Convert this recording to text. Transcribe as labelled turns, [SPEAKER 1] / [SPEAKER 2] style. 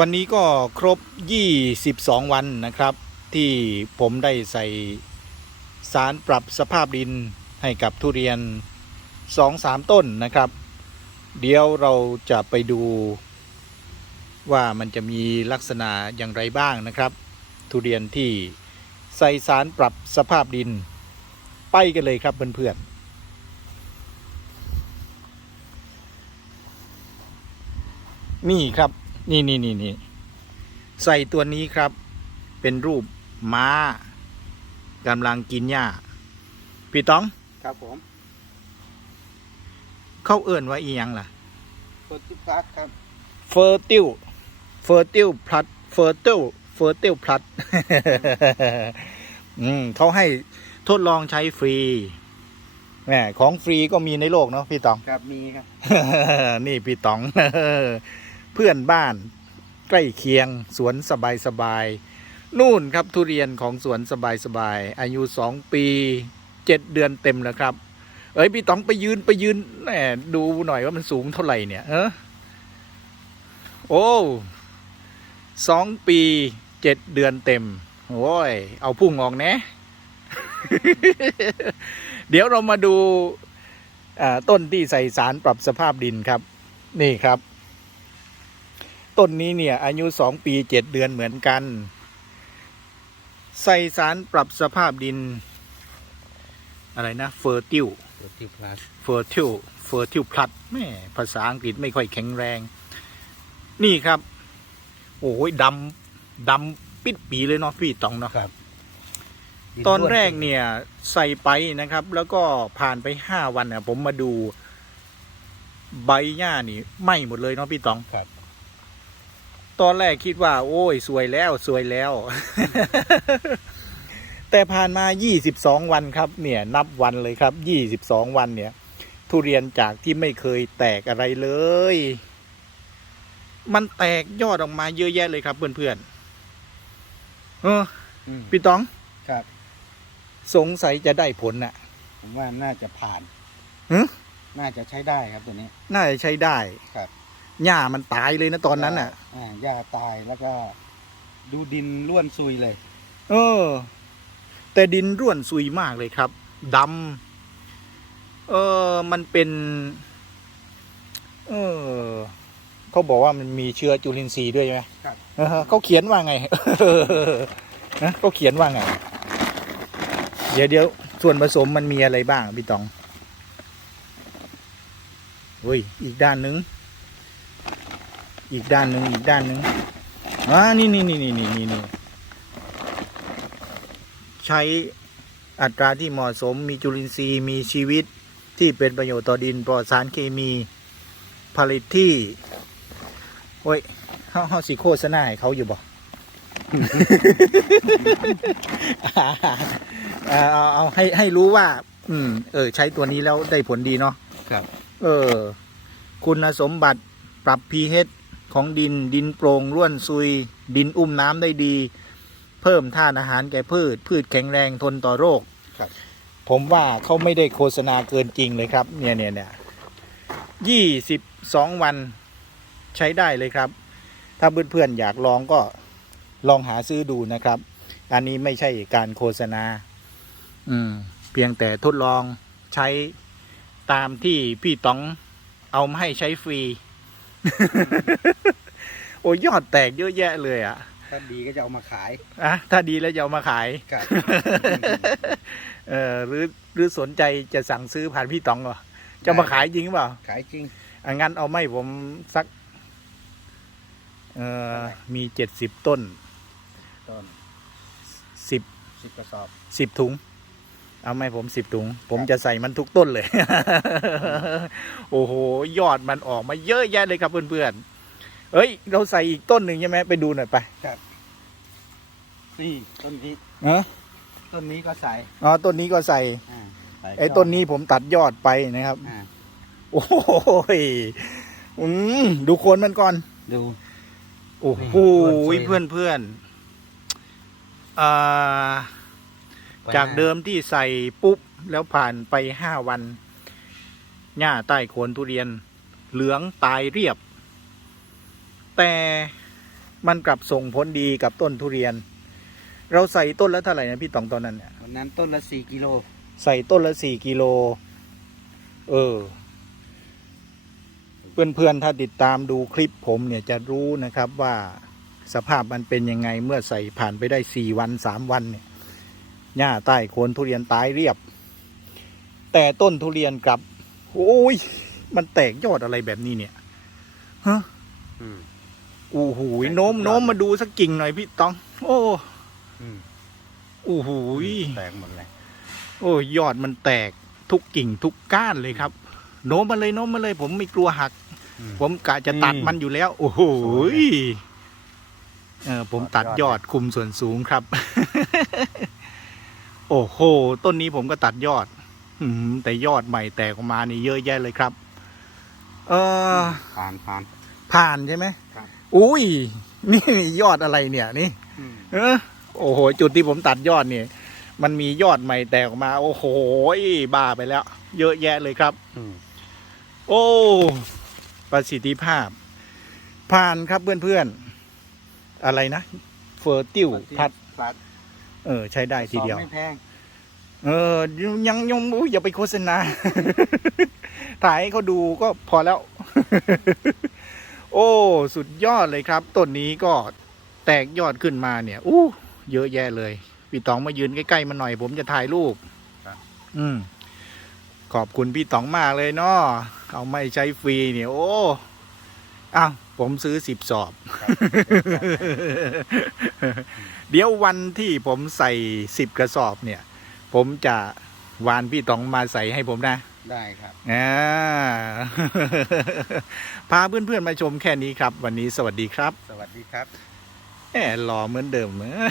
[SPEAKER 1] วันนี้ก็ครบ 22 วันนะครับ ที่ผมได้ใส่สารปรับสภาพดินให้กับทุเรียน 2-3 ต้นนะครับ เดี๋ยวเราจะไปดู ว่ามันจะมีลักษณะอย่างไรบ้างนะครับ ทุเรียนที่ใส่สารปรับสภาพดิน ไปกันเลยครับเพื่อนๆนี่ครับ นี่นี่นี่นี่ใส่ตัวนี้ครับ เป็นรูปม้ากำลังกินหญ้าพี่ต้อง
[SPEAKER 2] ครับผม
[SPEAKER 1] เข้าเอิ่นว่าอีหยังล่ะ
[SPEAKER 2] เปิดที่พักครับ
[SPEAKER 1] เฟอร์ติลเฟอร์ติลพลัดเฟอร์ติลเฟอร์ติลพลัดอืมเขาให้ทดลองใช้ฟรีแหมของฟรีก็มีในโลกเนาะพี่ตอง
[SPEAKER 2] ครับมีครับ
[SPEAKER 1] นี่พี่ต๋อง เพื่อนบ้าน ใกล้เคียงสวนสบายสบายๆนู่นครับทุเรียนของสวนสบายสบายๆอายุสองปีเจ็ดเดือนเต็มแล้วครับ เอ้ยพี่ต๋องไปยืนไปยืนแหมดูหน่อยว่ามันสูงเท่าไหร่เนี่ยเออโอ้สองปีเจ็ดเดือนเต็มโอ้ยเอาพุ่งออกนะ เดี๋ยวเรามาดูต้นที่ใส่สารปรับสภาพดินครับ นี่ครับ ต้นนี้เนี่ย อายุสองปีเจ็ดเดือนเหมือนกัน ใส่สารปรับสภาพดิน อะไรนะเฟอร์ติล
[SPEAKER 2] เปิดที่พัก
[SPEAKER 1] เฟอร์ติลเฟอร์ติลพลัดแม่ภาษาอังกฤษไม่ค่อยแข็งแรง นี่ครับ โอ้ยดำดำปิดปีเลยเนาะพี่ตองเนาะ
[SPEAKER 2] ครับ
[SPEAKER 1] ตอนแรกเนี่ย ใส่ไปนะครับ แล้วก็ผ่านไปห้าวันเนี่ยผมมาดูใบหญ้านี่ไหม้หมดเลยเนาะพี่ตอง
[SPEAKER 2] ครับ
[SPEAKER 1] ตอนแรกคิดว่า โอ้ย สวยแล้วสวยแล้ว แต่ผ่านมา 22 วันครับ เนี่ย นับวันเลยครับ 22 วันเนี่ย ทุเรียนจากที่ไม่เคยแตกอะไรเลย มันแตกยอดออกมาเยอะแยะเลยครับ เพื่อนๆเออ
[SPEAKER 2] อืม
[SPEAKER 1] พี่ตอง
[SPEAKER 2] ครับ
[SPEAKER 1] สงสัยจะได้ผลน่ะ
[SPEAKER 2] ผมว่าน่าจะผ่าน
[SPEAKER 1] หึ
[SPEAKER 2] น่าจะใช้ได้ครับตัวนี้
[SPEAKER 1] น่าจะใช้ได้
[SPEAKER 2] ครับ
[SPEAKER 1] หญ้ามันตายเลยนะตอนนั้นน่ะ
[SPEAKER 2] อ่าหญ้าตายแล้วก็ดูดินล้วนซุยเลย
[SPEAKER 1] เออ แต่ดินร่วนซุยมากเลยครับดำเออมันเป็น เออเขาบอกว่ามันมีเชื้อจุลินทรีย์ด้วยไหม
[SPEAKER 2] ครับ
[SPEAKER 1] เออเขาเขียนว่าไงนะเขาเขียนว่าไง เดี๋ยวเดี๋ยวส่วนผสมมันมีอะไรบ้างพี่ตองเฮ้ยอีกด้านหนึ่ง อีกด้านหนึ่งอีกด้านหนึ่งอ่านี่นี่นี่นี่นี่นี่นี่ใช้อัตราที่เหมาะสมมีจุลินทรีย์มีชีวิตที่เป็นประโยชน์ต่อดินปลอดสารเคมีผลิตที่ โอ้ยเฮาเฮาสีโฆษณาให้เขาอยู่บ่เอาเอาเอาให้ให้รู้ว่า อืม เออ ใช้ตัวนี้แล้วได้ผลดีเนาะ
[SPEAKER 2] ครับ
[SPEAKER 1] เออ คุณสมบัติปรับ pH ของดิน ดินโปร่งร่วนซุย ดินอุ้มน้ำได้ดี เพิ่มท่านอาหารแก่พืช พืชแข็งแรงทนต่อโรค
[SPEAKER 2] ครับ
[SPEAKER 1] ผมว่าเขาไม่ได้โฆษณาเกินจริงเลยครับ เนี่ยเนี่ยเนี่ยยี่สิบสองวันใช้ได้เลยครับ ถ้าเพื่อนๆอยากลองก็ลองหาซื้อดูนะครับ อันนี้ไม่ใช่การโฆษณา อืม เพียงแต่ทดลองใช้ตามที่พี่ต๋องเอามาให้ใช้ฟรี โอ้ยยอดแตกเยอะแยะเลยอะ
[SPEAKER 2] ถ้าดีก็จะเอามาขาย
[SPEAKER 1] อะถ้าดีแล้วจะเอามาขาย
[SPEAKER 2] ครับ
[SPEAKER 1] เออหรือหรือสนใจจะสั่งซื้อผ่านพี่ต๋องเหรอจะมาขายจริงหรือเปล่า
[SPEAKER 2] ขายจริง
[SPEAKER 1] อะงั้นเอาไม่ผมสัก เออมีเจ็ดสิบต้น
[SPEAKER 2] ต้น
[SPEAKER 1] สิบ
[SPEAKER 2] สิบกระสอบ
[SPEAKER 1] สิบถุง เอาไหมผมสิบถุง ผมจะใส่มันทุกต้นเลย โอ้โห ยอดมันออกมาเยอะแยะเลยครับเพื่อนๆเอ้ย เราใส่อีกต้นหนึ่งใช่ไหมไปดูหน่อยไป
[SPEAKER 2] นี่ต้นนี้
[SPEAKER 1] เออ
[SPEAKER 2] ต้นนี้ก็ใส่
[SPEAKER 1] อ๋อต้นนี้ก็ใส่
[SPEAKER 2] อ่าใส่
[SPEAKER 1] ไอ้ต้นนี้ผมตัดยอดไปนะครับ
[SPEAKER 2] อ่า
[SPEAKER 1] โอ้ยอืมดูโคนมันก่อน
[SPEAKER 2] ดู
[SPEAKER 1] โอ้โห
[SPEAKER 2] นี่เพื่
[SPEAKER 1] เพื่อ
[SPEAKER 2] อนน
[SPEAKER 1] เพื่อนอ่า จากเดิมที่ใส่ปุ๊บ แล้วผ่านไปห้าวัน หญ้าใต้โคนทุเรียน เหลืองตายเรียบ แต่มันกลับส่งผลดีกับต้นทุเรียน เราใส่ต้นละเท่าไหร่นะพี่ตองตอนนั้นเนี่ย
[SPEAKER 2] วันนั้นต้นละสี่กิโล
[SPEAKER 1] ใส่ต้นละสี่กิโล เออ เพื่อนๆ ถ้าติดตามดูคลิปผมเนี่ยจะรู้นะครับว่าสภาพมันเป็นยังไงเมื่อใส่ผ่านไปได้สี่วันสามวันเนี่ย หญ้าใต้โคนทุเรียนตายเรียบ แต่ต้นทุเรียนกลับโอ้ย มันแตกยอดอะไรแบบนี้เนี่ยฮะ
[SPEAKER 2] อืม
[SPEAKER 1] อู้หูย
[SPEAKER 2] แตก
[SPEAKER 1] โน้ม
[SPEAKER 2] ทุกยอด
[SPEAKER 1] โน้มมาดูสักกิ่งหน่อยพี่ตอง โอ้
[SPEAKER 2] อืม
[SPEAKER 1] อู้หูย
[SPEAKER 2] แตกหมดเลย
[SPEAKER 1] โอ้ยยอดมันแตกทุกกิ่งทุกก้านเลยครับ โน้มมาเลยโน้มมาเลย ผมไม่กลัวหัก
[SPEAKER 2] อืม
[SPEAKER 1] ผมกะจะตัด
[SPEAKER 2] อืม
[SPEAKER 1] มันอยู่แล้ว โอ้โห
[SPEAKER 2] สวย
[SPEAKER 1] ยเออผมตัด
[SPEAKER 2] ย
[SPEAKER 1] ย
[SPEAKER 2] อ
[SPEAKER 1] อ
[SPEAKER 2] ด
[SPEAKER 1] ดคุมส่วนสูงครับ โอ้โห ต้นนี้ผมก็ตัดยอด อืมแต่ยอดใหม่แตกออกมานี่เยอะแยะเลยครับ เออ
[SPEAKER 2] ผ่านผ่าน
[SPEAKER 1] ผ่านใช่ไหม
[SPEAKER 2] ครับ
[SPEAKER 1] อุ้ย นี่ยอดอะไรเนี่ยนี่
[SPEAKER 2] อืม
[SPEAKER 1] เออโอ้โห จุดที่ผมตัดยอดเนี่ยมันมียอดใหม่แตกออกมา โอ้โหบ้าไปแล้ว เยอะแยะเลยครับ
[SPEAKER 2] อืม
[SPEAKER 1] โอ้ประสิทธิภาพ ผ่านครับเพื่อนๆ อะไรนะ เฟอร์ติวพัด
[SPEAKER 2] พัด
[SPEAKER 1] เออ ใช้ได้ทีเดียว
[SPEAKER 2] สองไม่แพง
[SPEAKER 1] เออ ยังยังอุ๊ยอย่าไปโฆษณา ถ่ายให้เขาดูก็พอแล้ว โอ้ สุดยอดเลยครับ ต้นนี้ก็แตกยอดขึ้นมาเนี่ย อู้ เยอะแยะเลย พี่ต๋องมายืนใกล้ๆมาหน่อย ผมจะถ่ายรูปอืม ขอบคุณพี่ต๋องมากเลยเนาะเอาไม่ใช้ฟรีเนี่ย โอ้ อ้าวผมซื้อสิบสอบ
[SPEAKER 2] ครับ
[SPEAKER 1] เดี๋ยววันที่ผมใส่สิบกระสอบเนี่ย ผมจะวานพี่ต๋องมาใส่ให้ผมนะ
[SPEAKER 2] ได้ครับ
[SPEAKER 1] อ่าพาเพื่อนๆมาชมแค่นี้ครับ วันนี้สวัสดีครับ
[SPEAKER 2] สวัสดีครับ
[SPEAKER 1] แหมหล่อเหมือนเดิมเนอะ